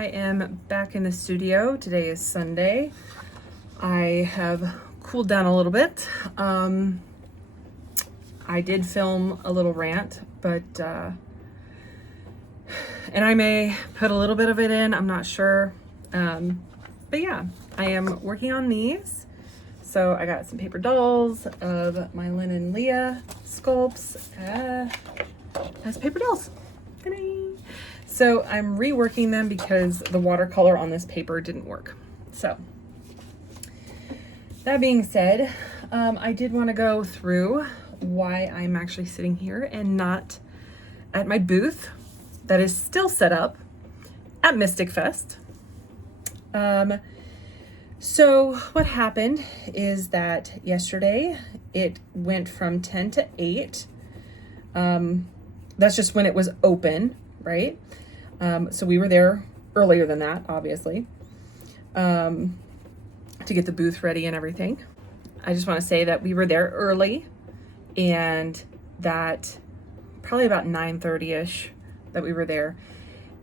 I am back in the studio. Today is Sunday. I have cooled down a little bit. I did film a little rant, but and I may put a little bit of it in, I'm not sure. But yeah, I am working on these. So I got some paper dolls of my Lynn and Leah sculpts as paper dolls. So I'm reworking them because the watercolor on this paper didn't work. So that being said, I did want to go through why I'm actually sitting here and not at my booth that is still set up at Mystic Fest. So what happened is that yesterday it went from 10 to 8. That's just when it was open, right? So we were there earlier than that, obviously, to get the booth ready and everything. I just want to say that we were there early, and that probably about 9:30ish that we were there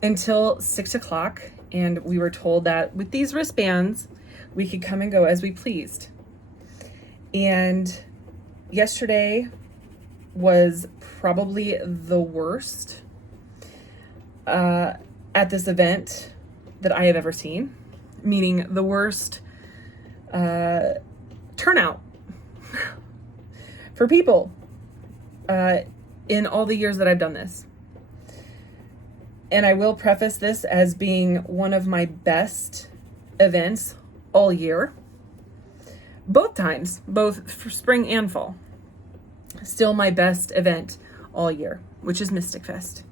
until 6 o'clock. And we were told that with these wristbands, we could come and go as we pleased. And yesterday was probably the worst at this event that I have ever seen, meaning the worst turnout for people in all the years that I've done this. And I will preface this as being one of my best events all year, both times, both for spring and fall. Still my best event all year, which is Mystic Fest.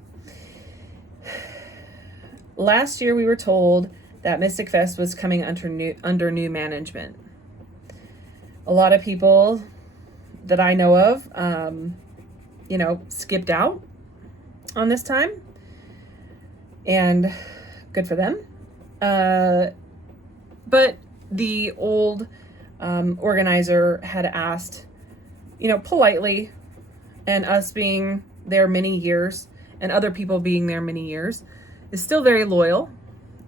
Last year we were told that Mystic Fest was coming under new management. A lot of people that I know of, skipped out on this time, and good for them. But the old organizer had asked, politely, and us being there many years and other people being there many years, is still very loyal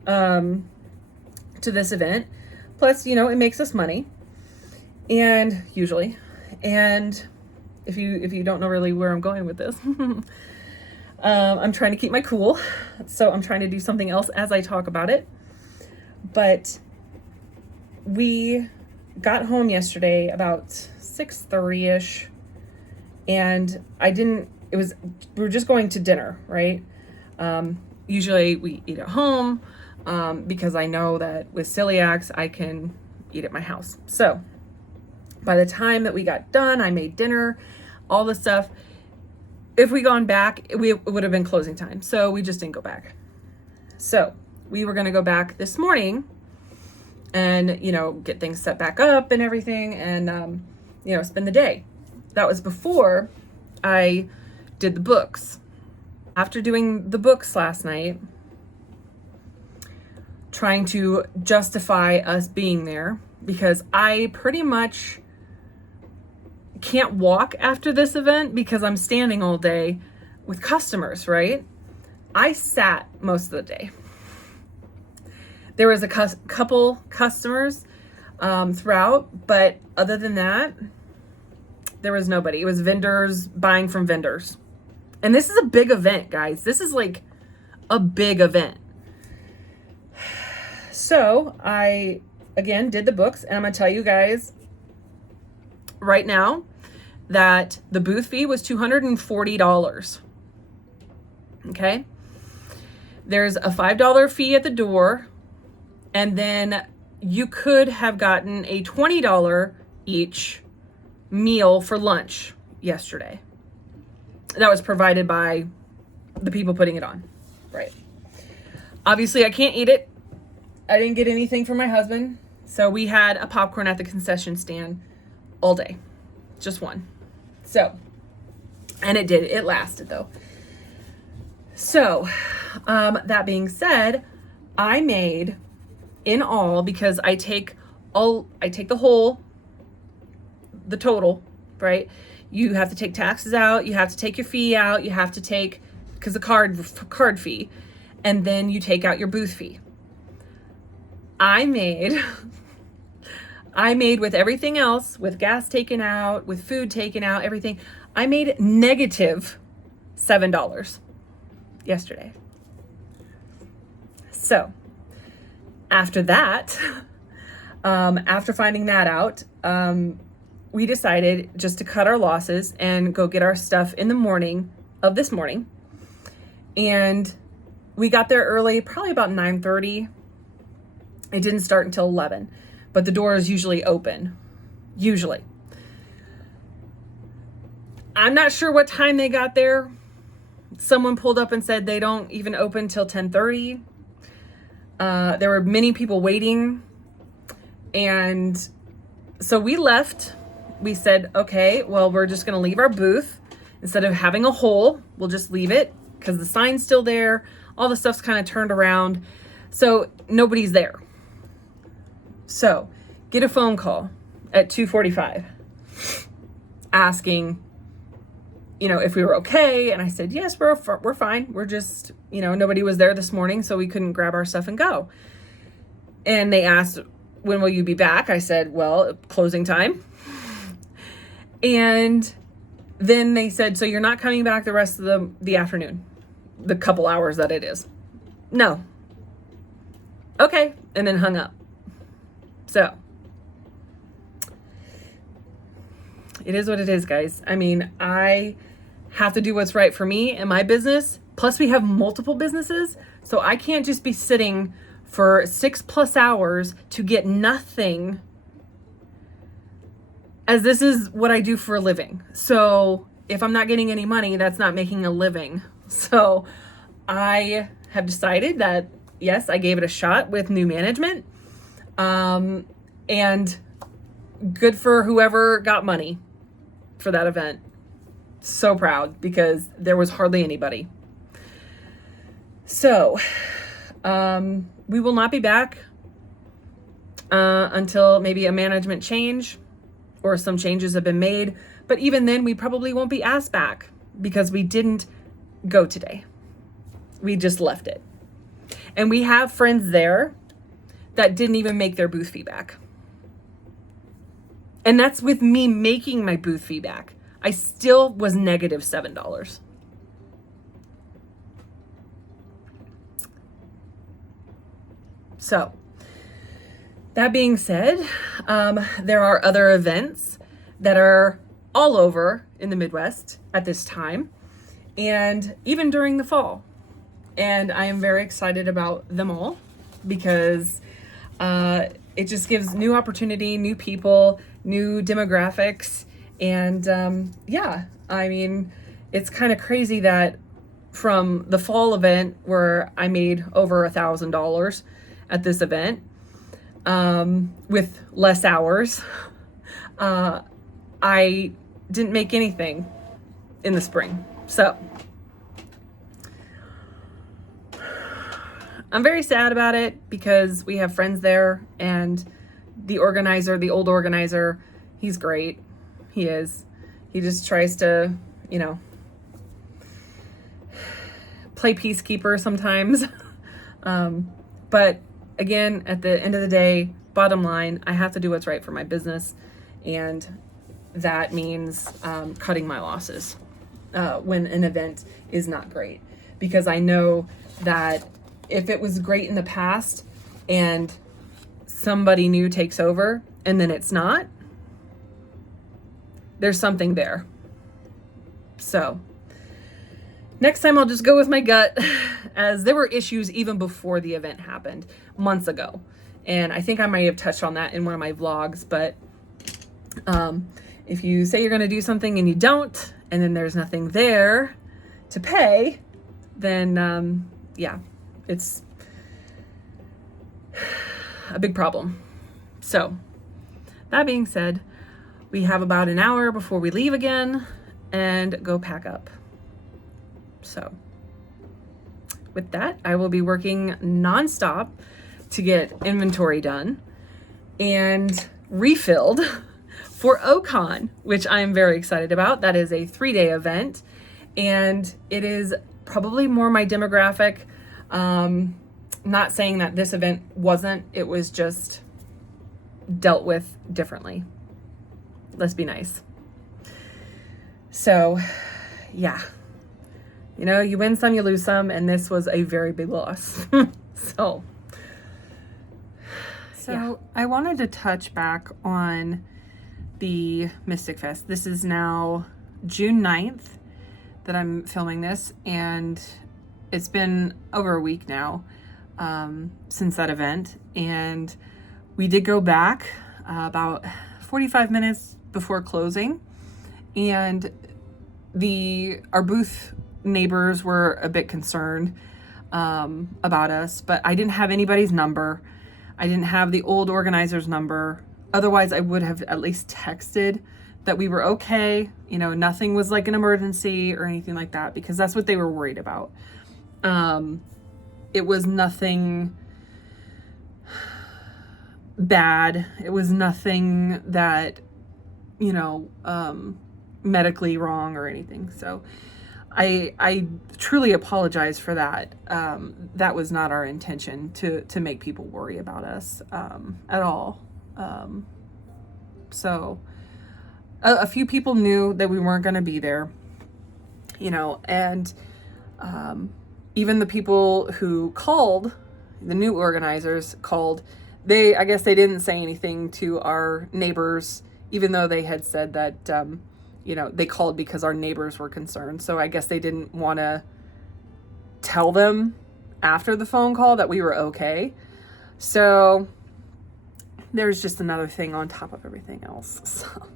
to this event. Plus, it makes us money, and usually, and if you don't know really where I'm going with this, I'm trying to keep my cool, so I'm trying to do something else as I talk about it. But we got home yesterday about 6:30ish, and we were just going to dinner, right? Usually we eat at home, because I know that with celiacs, I can eat at my house. So by the time that we got done, I made dinner, all the stuff. If we gone back, it would have been closing time. So we just didn't go back. So we were going to go back this morning and, get things set back up and everything, and, spend the day. That was before I did the books. After doing the books last night, trying to justify us being there, because I pretty much can't walk after this event because I'm standing all day with customers, right? I sat most of the day. There was a couple customers throughout, but other than that, there was nobody. It was vendors buying from vendors. And this is a big event, guys. This is like a big event. So I, again, did the books, and I'm going to tell you guys right now that the booth fee was $240. Okay? There's a $5 fee at the door, and then you could have gotten a $20 each meal for lunch yesterday. That was provided by the people putting it on, right? Obviously, I can't eat it. I didn't get anything for my husband, so we had a popcorn at the concession stand all day, just one. So, and it lasted though. So, that being said, I made in all, because I take the total, right? You have to take taxes out, you have to take your fee out, you have to take, because the card fee, and then you take out your booth fee. I made I made with everything else, with gas taken out, with food taken out, everything, I made negative $7 yesterday. So after that, after finding that out, we decided just to cut our losses and go get our stuff in the morning of this morning. And we got there early, probably about 9:30. It didn't start until 11, but the door is usually open. Usually. I'm not sure what time they got there. Someone pulled up and said they don't even open till 10:30. There were many people waiting. And so we left. We said, okay, well, we're just going to leave our booth. Instead of having a hole, we'll just leave it because the sign's still there. All the stuff's kind of turned around. So nobody's there. So get a phone call at 2:45 asking, if we were okay. And I said, yes, we're fine. We're just, nobody was there this morning, so we couldn't grab our stuff and go. And they asked, when will you be back? I said, well, closing time. And then they said, so you're not coming back the rest of the afternoon, the couple hours that it is? No. Okay. And then hung up. So it is what it is, guys. I mean, I have to do what's right for me and my business. Plus we have multiple businesses. So I can't just be sitting for 6+ hours to get nothing, as this is what I do for a living. So if I'm not getting any money, that's not making a living. So I have decided that, yes, I gave it a shot with new management. And good for whoever got money for that event. So proud because there was hardly anybody. So, we will not be back until maybe a management change or some changes have been made. But even then, we probably won't be asked back because we didn't go today. We just left it. And we have friends there that didn't even make their booth fee back. And that's with me making my booth fee back. I still was negative $7. So, that being said, there are other events that are all over in the Midwest at this time, and even during the fall. And I am very excited about them all because it just gives new opportunity, new people, new demographics. And yeah, I mean, it's kind of crazy that from the fall event where I made over $1,000 at this event, with less hours, I didn't make anything in the spring. So I'm very sad about it because we have friends there, and the organizer, the old organizer, he's great. He is. He just tries to, play peacekeeper sometimes. But again, at the end of the day, bottom line, I have to do what's right for my business. And that means cutting my losses when an event is not great. Because I know that if it was great in the past and somebody new takes over and then it's not, there's something there. So next time I'll just go with my gut, as there were issues even before the event happened months ago. And I think I might have touched on that in one of my vlogs, but if you say you're going to do something and you don't, and then there's nothing there to pay, then yeah, it's a big problem. So that being said, we have about an hour before we leave again and go pack up. So with that, I will be working nonstop to get inventory done and refilled for OCon, which I'm very excited about. That is a 3-day event, and it is probably more my demographic, Not saying that this event wasn't, it was just dealt with differently. Let's be nice. So, yeah. You know, you win some, you lose some, and this was a very big loss. So yeah. I wanted to touch back on the Mystic Fest. This is now June 9th that I'm filming this, and it's been over a week now since that event. And we did go back about 45 minutes before closing, and our booth neighbors were a bit concerned about us, but I didn't have anybody's number. I didn't have the old organizer's number. Otherwise, I would have at least texted that we were okay. You know, nothing was like an emergency or anything like that, because that's what they were worried about. It was nothing bad. It was nothing that, you know, medically wrong or anything. So I truly apologize for that. That was not our intention to make people worry about us at all. So a few people knew that we weren't going to be there, you know, and even the people who called, the new organizers called, I guess they didn't say anything to our neighbors, even though they had said that, you know, they called because our neighbors were concerned. So I guess they didn't want to tell them after the phone call that we were okay. So there's just another thing on top of everything else. So,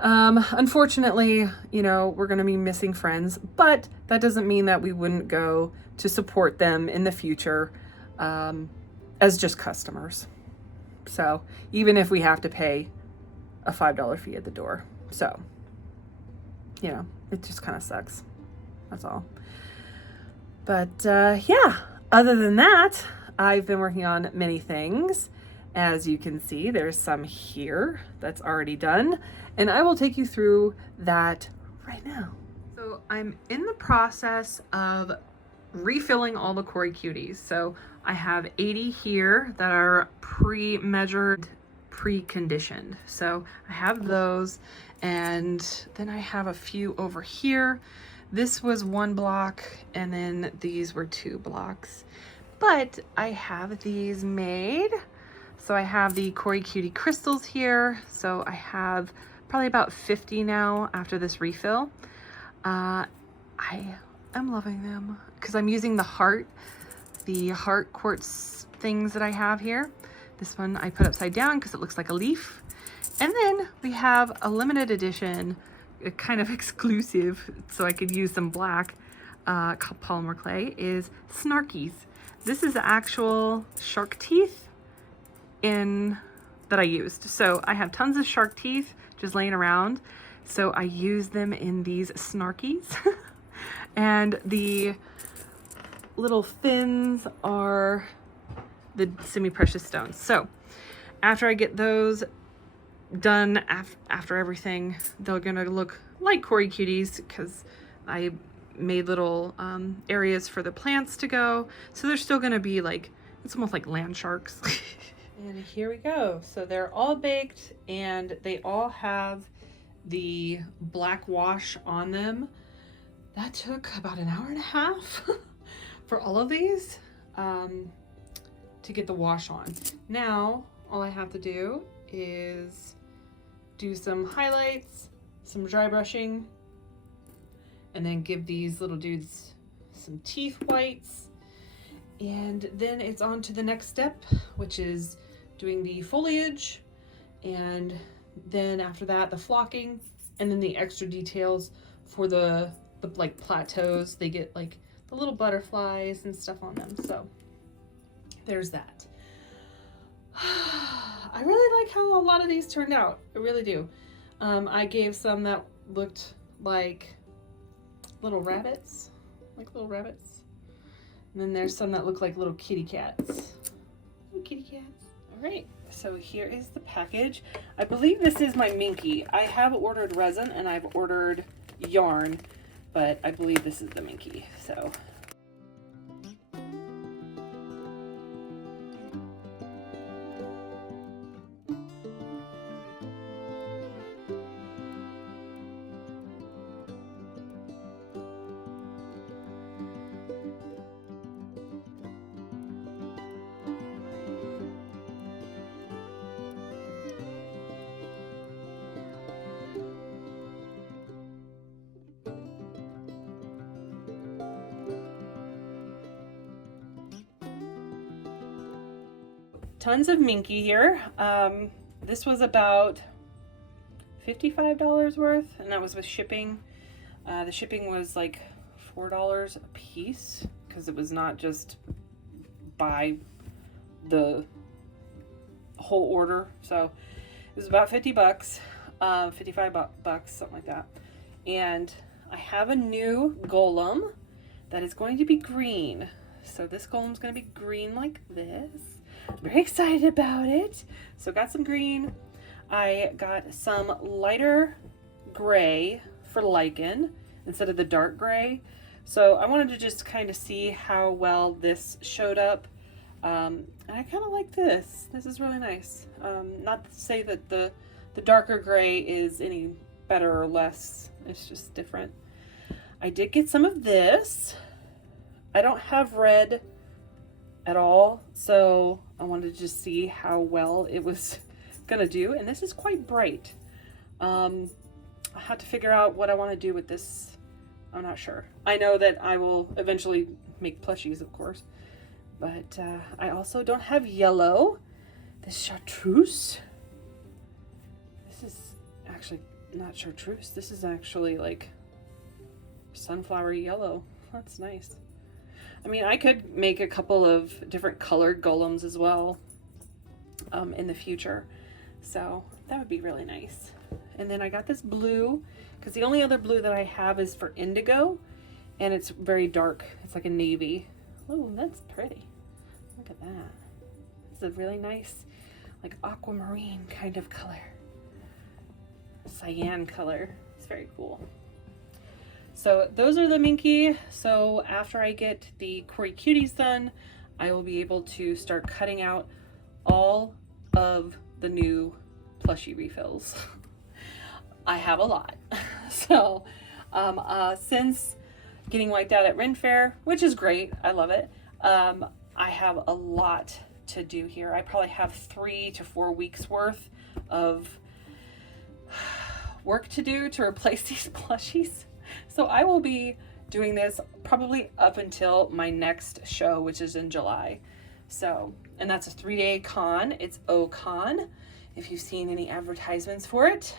unfortunately, you know, we're going to be missing friends, but that doesn't mean that we wouldn't go to support them in the future, as just customers. So even if we have to pay a $5 fee at the door. So, you know, it just kind of sucks. That's all. But yeah, other than that, I've been working on many things. As you can see, there's some here that's already done, and I will take you through that right now. So I'm in the process of refilling all the Kori Cuties. So I have 80 here that are pre-measured, pre-conditioned. So I have those, and then I have a few over here. This was 1 block, and then these were 2 blocks. But I have these made. So I have the Kori Cutie crystals here. So I have probably about 50 now after this refill. I am loving them because I'm using the heart quartz things that I have here. This one I put upside down because it looks like a leaf. And then we have a limited edition, kind of exclusive, so I could use some black polymer clay, is Snarkies. This is the actual shark teeth that I used. So I have tons of shark teeth just laying around. So I use them in these Snarkies. And the little fins are the semi-precious stones. So after I get those done, after everything, they're gonna look like Kori Cuties because I made little areas for the plants to go. So they're still gonna be like, it's almost like land sharks. And here we go. So they're all baked, and they all have the black wash on them. That took about an hour and a half for all of these to get the wash on. Now, all I have to do is do some highlights, some dry brushing, and then give these little dudes some teeth whites. And then it's on to the next step, which is doing the foliage, and then after that the flocking, and then the extra details for the like plateaus. They get like the little butterflies and stuff on them. So there's that. I really like how a lot of these turned out. I really do. I gave some that looked like little rabbits, and then there's some that look like little kitty cats. Little kitty cats. All right, so here is the package. I believe this is my Minky. I have ordered resin and I've ordered yarn, but I believe this is the Minky. So tons of Minky here. This was about $55 worth, and that was with shipping. The shipping was like $4 a piece because it was not just buy the whole order. So it was about 50 bucks, 55 bucks, something like that. And I have a new golem that is going to be green. So this golem's going to be green like this. I'm very excited about it. So got some green. I got some lighter gray for lichen instead of the dark gray. So I wanted to just kind of see how well this showed up. And I kind of like this. This is really nice. Not to say that the darker gray is any better or less. It's just different. I did get some of this. I don't have red at all, so I wanted to just see how well it was gonna do. And this is quite bright. I had to figure out what I want to do with this. I'm not sure. I know that I will eventually make plushies, of course, but I also don't have yellow. This chartreuse. This is actually not chartreuse. This is actually like sunflower yellow. That's nice. I mean, I could make a couple of different colored golems as well in the future. So that would be really nice. And then I got this blue because the only other blue that I have is for indigo, and it's very dark. It's like a navy. Oh, that's pretty. Look at that. It's a really nice, like aquamarine kind of color. Cyan color. It's very cool. So those are the Minky. So after I get the Cory Cuties done, I will be able to start cutting out all of the new plushie refills. I have a lot. So since getting wiped out at Ren Fair, which is great, I love it, I have a lot to do here. I probably have 3 to 4 weeks worth of work to do to replace these plushies. So I will be doing this probably up until my next show, which is in July. So, and that's a 3-day con. It's O-Con. If you've seen any advertisements for it,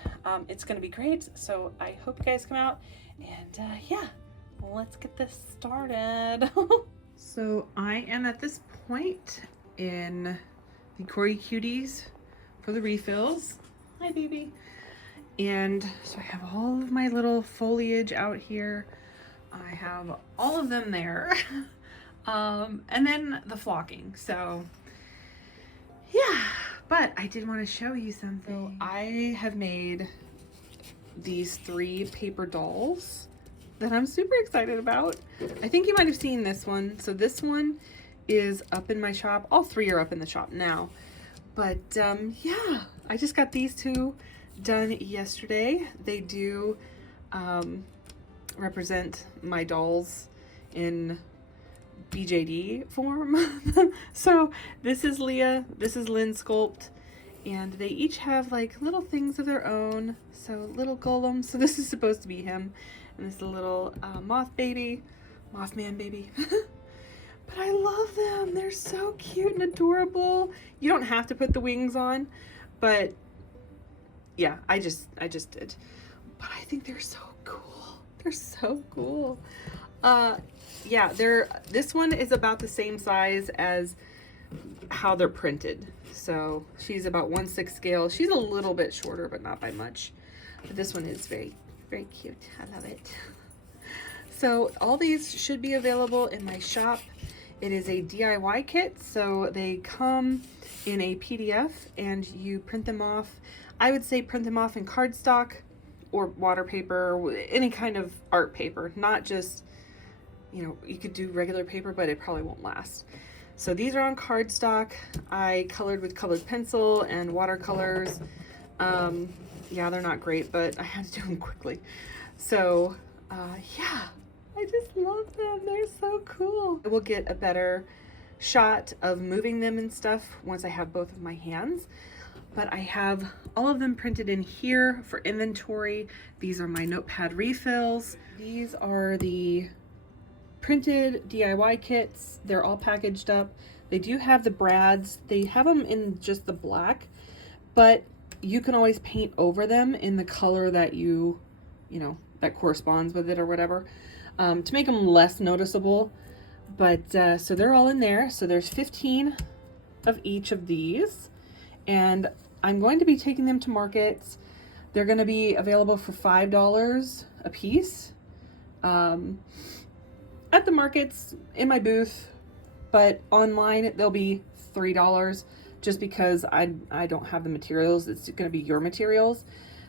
it's going to be great. So I hope you guys come out, and yeah, let's get this started. So I am at this point in the Cory Cuties for the refills. Hi, baby. And so I have all of my little foliage out here. I have all of them there. And then the flocking. So yeah, but I did want to show you something. So I have made these 3 paper dolls that I'm super excited about. I think you might have seen this one. So this one is up in my shop. All 3 are up in the shop now. But yeah, I just got these 2 done yesterday. They do represent my dolls in BJD form. So this is Leah, this is Lynn Sculpt, and they each have like little things of their own. So little golems. So this is supposed to be him, and this is a little Mothman baby. But I love them. They're so cute and adorable. You don't have to put the wings on, but yeah, I just did. But I think they're so cool. They're so cool. Yeah, this one is about the same size as how they're printed. So she's about 1/6 scale. She's a little bit shorter, but not by much. But this one is very, very cute. I love it. So all these should be available in my shop. It is a DIY kit, so they come in a PDF and you print them off. I would say print them off in cardstock or water paper, or any kind of art paper, not just, you know, you could do regular paper, but it probably won't last. So these are on cardstock. I colored with colored pencil and watercolors. Yeah, they're not great, but I had to do them quickly. So yeah, I just love them. They're so cool. I will get a better shot of moving them and stuff once I have both of my hands. But I have all of them printed in here for inventory. These are my notepad refills. These are the printed DIY kits. They're all packaged up. They do have the brads. They have them in just the black, but you can always paint over them in the color that you know, that corresponds with it or whatever, to make them less noticeable. But so they're all in there. So there's 15 of each of these, and I'm going to be taking them to markets. They're going to be available for $5 a piece at the markets in my booth, but online they'll be $3 just because I don't have the materials. It's going to be your materials.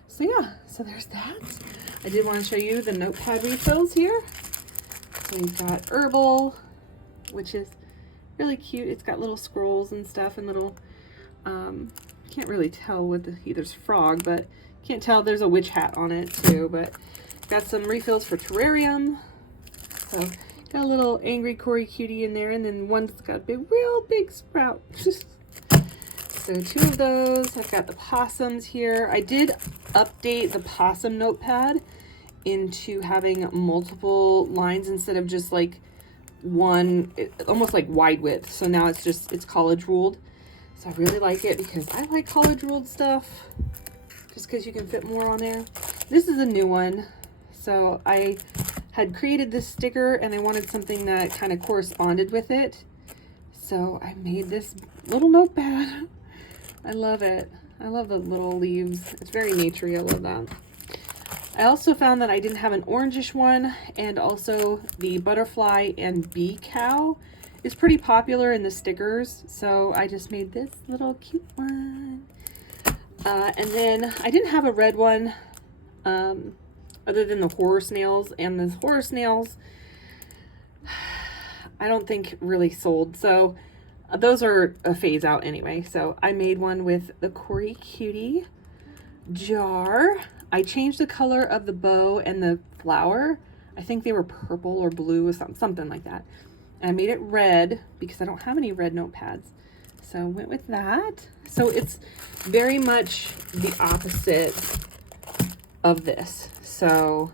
So yeah, so there's that. I did want to show you the notepad refills here. So we've got Herbal, which is really cute. It's got little scrolls and stuff and little, can't really tell with the, there's frog, but can't tell. There's a witch hat on it too, but got some refills for terrarium. So got a little angry Cory Cutie in there, and then one's got a real big sprout. So 2 of those. I've got the possums here. I did update the possum notepad into having multiple lines instead of just like one, almost like wide width. So now it's college ruled. So I really like it because I like college ruled stuff, just because you can fit more on there. This is a new one. So I had created this sticker and I wanted something that kind of corresponded with it. So I made this little notepad. I love it. I love the little leaves. It's very naturey. I love that. I also found that I didn't have an orangish one, and also the butterfly and bee cow is pretty popular in the stickers. So I just made this little cute one. And then I didn't have a red one, other than the horror snails, and the horror snails I don't think really sold. So those are a phase out anyway. So I made one with the Cory Cutie jar. I changed the color of the bow and the flower. I think they were purple or blue or something like that. And I made it red because I don't have any red notepads. So I went with that. So it's very much the opposite of this. So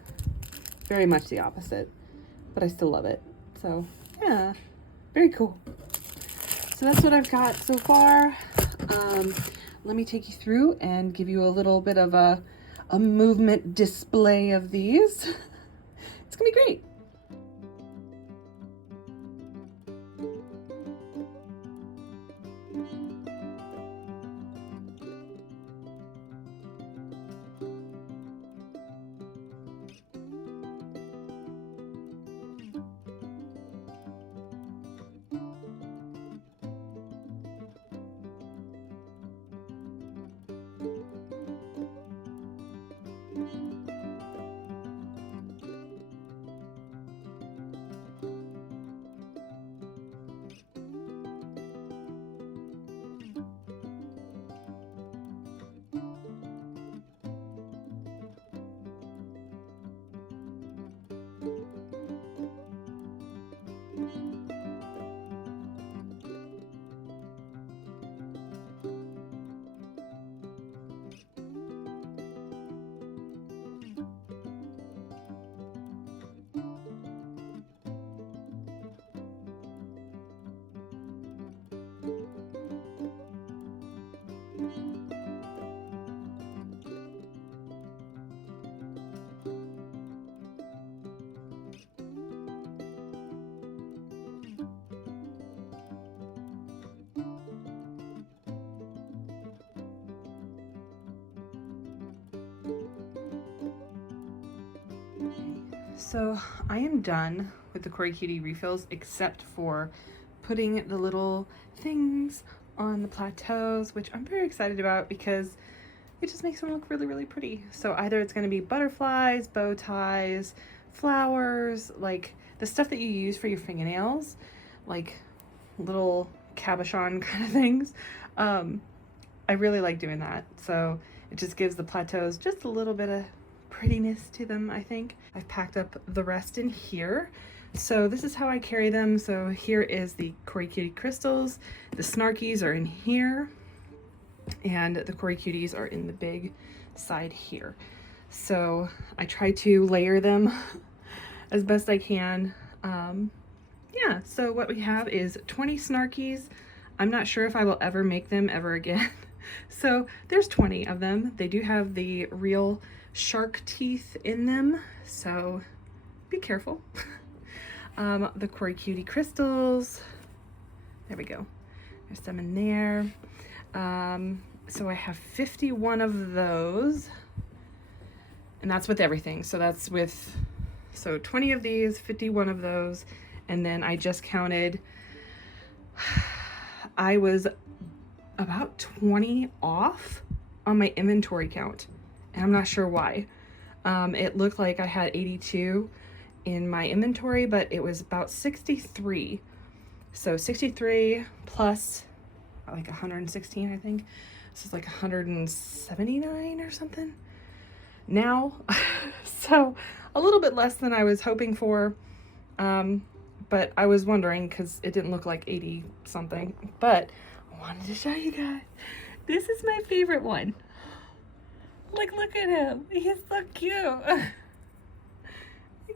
very much the opposite, but I still love it. So yeah, very cool. So that's what I've got so far. Let me take you through and give you a little bit of a movement display of these. It's gonna be great. So I am done with the Cory Cutie refills, except for putting the little things on the plateaus, which I'm very excited about because it just makes them look really, really pretty. So either it's going to be butterflies, bow ties, flowers, like the stuff that you use for your fingernails, like little cabochon kind of things. I really like doing that. So it just gives the plateaus just a little bit of prettiness to them, I think. I've packed up the rest in here. So this is how I carry them. So here is the Cory Cutie crystals. The Snarkies are in here, and the Cory Cuties are in the big side here. So I try to layer them as best I can. yeah, so what we have is 20 Snarkies. I'm not sure if I will ever make them ever again. So there's 20 of them. They do have the real shark teeth in them, so be careful. The Kori Cutie crystals. There we go. There's some in there. So I have 51 of those. And that's with everything. So that's with, so 20 of these, 51 of those. And then I just counted, I was about 20 off on my inventory count. And I'm not sure why. It looked like I had 82 in my inventory, but it was about 63. So 63 plus like 116, I think. This is like 179 or something now. So a little bit less than I was hoping for. But I was wondering because it didn't look like 80 something, but I wanted to show you guys. This is my favorite one. Like, look at him. He's so cute. Like,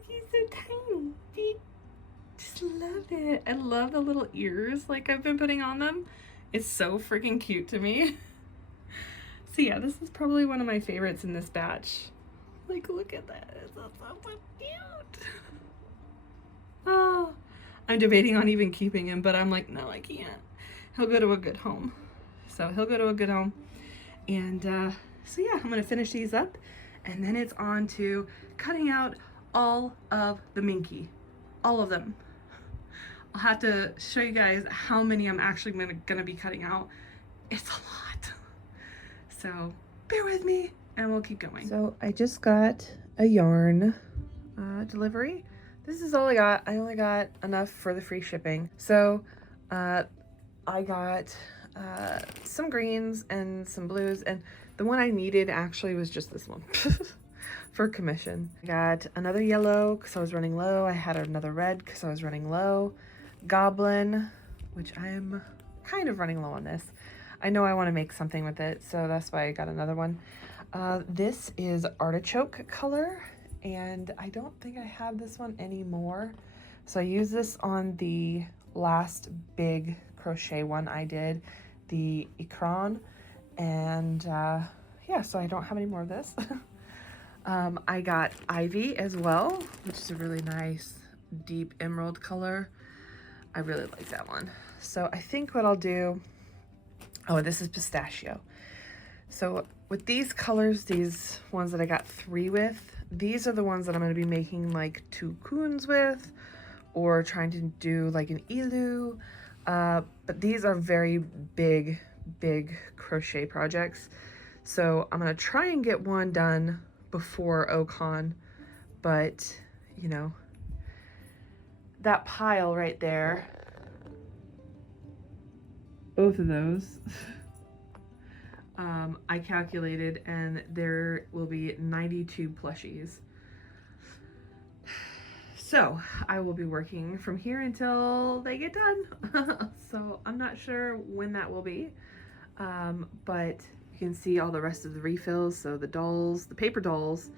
he's so tiny. Just love it. I love the little ears like I've been putting on them. It's so freaking cute to me. So yeah, this is probably one of my favorites in this batch. Like, look at that. It's so cute. Oh, I'm debating on even keeping him, but I'm like, no, I can't. He'll go to a good home. So he'll go to a good home. And so yeah, I'm gonna finish these up, and then it's on to cutting out all of the Minky. All of them. I'll have to show you guys how many I'm actually gonna be cutting out. It's a lot. So bear with me and we'll keep going. So I just got a yarn delivery. This is all I got. I only got enough for the free shipping. So I got some greens and some blues, and the one I needed actually was just this one for commission. I got another yellow because I was running low. I had another red because I was running low. Goblin, which I am kind of running low on this. I know I want to make something with it, so that's why I got another one. This is artichoke color, and I don't think I have this one anymore. So I used this on the last big crochet one I did, the Ikran, and yeah, so I don't have any more of this. I got Ivy as well, which is a really nice deep emerald color. I really like that one. So I think what I'll do, oh, this is pistachio. So with these colors, these ones that I got 3 with, these are the ones that I'm going to be making like 2 coons with, or trying to do like an ilu. But these are very big crochet projects. So I'm going to try and get one done before Ocon, but you know, that pile right there, both of those, I calculated, and there will be 92 plushies. So I will be working from here until they get done. So I'm not sure when that will be, but you can see all the rest of the refills. So the dolls, the paper dolls,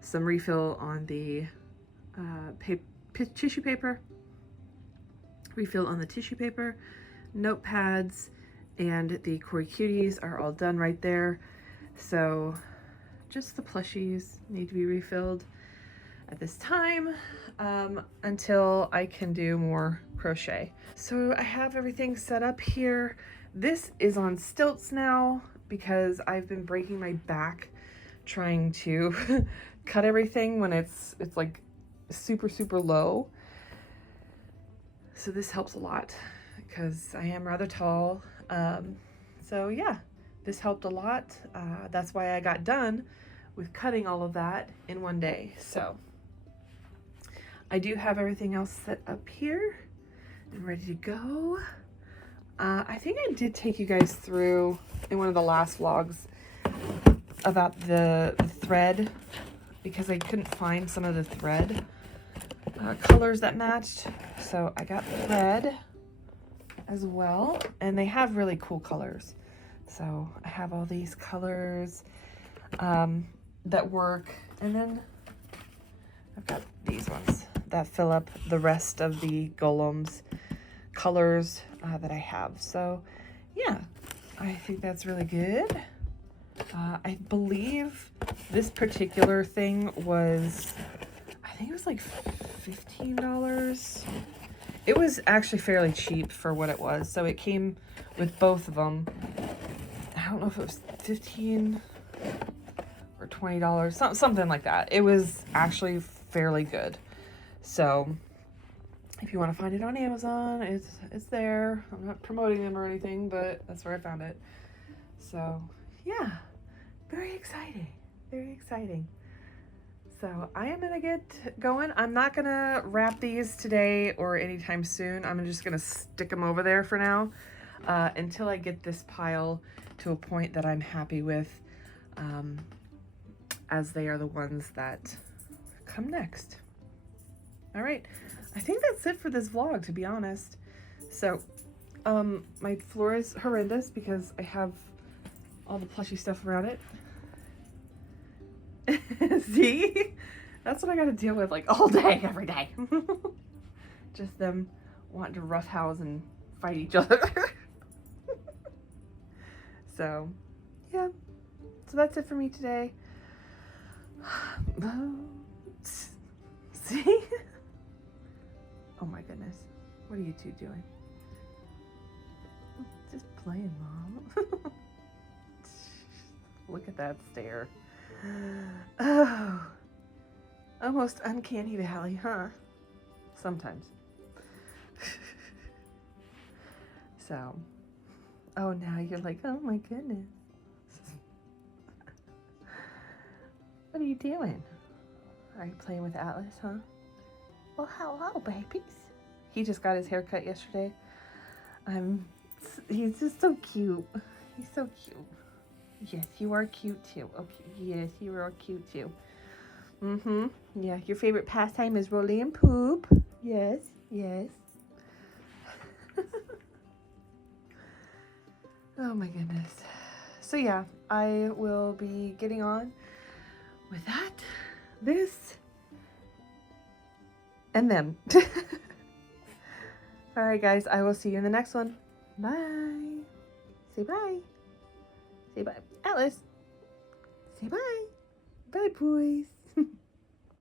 some refill on the tissue paper, refill on the tissue paper, notepads, and the Kori Cuties are all done right there. So just the plushies need to be refilled at this time until I can do more crochet. So I have everything set up here. This is on stilts now because I've been breaking my back trying to cut everything when it's like super low. So this helps a lot because I am rather tall. So yeah, this helped a lot. That's why I got done with cutting all of that in one day. So I do have everything else set up here and ready to go. I think I did take you guys through in one of the last vlogs about the thread, because I couldn't find some of the thread colors that matched. So I got thread as well, and they have really cool colors. So I have all these colors that work, and then I've got these ones that fill up the rest of the golems colors that I have. So yeah, I think that's really good. I believe this particular thing was, I think it was like $15. It was actually fairly cheap for what it was. So it came with both of them. I don't know if it was $15 or $20, something like that. It was actually fairly good. So if you want to find it on Amazon, it's there. I'm not promoting them or anything, but that's where I found it. So yeah, very exciting, very exciting. So I am gonna get going. I'm not gonna wrap these today or anytime soon. I'm just gonna stick them over there for now until I get this pile to a point that I'm happy with, as they are the ones that come next. All right, I think that's it for this vlog, to be honest. So my floor is horrendous because I have all the plushy stuff around it. See? That's what I gotta deal with like all day, every day. Just them wanting to roughhouse and fight each other. So, yeah. So that's it for me today. See? Oh my goodness. What are you two doing? Just playing, Mom. Look at that stare. Oh, almost uncanny valley, huh? Sometimes. So, oh, now you're like, oh my goodness. What are you doing? Are you playing with Atlas, huh? Well, hello, babies. He just got his hair cut yesterday. He's just so cute. He's so cute. Yes, you are cute too. Okay, yes, you are cute too. Mm-hmm. Yeah, your favorite pastime is rolling and poop. Yes, yes. Oh my goodness. So yeah, I will be getting on with that, this, and them. All right, guys, I will see you in the next one. Bye. Say bye. Say bye. Atlas. Say bye. Bye, boys.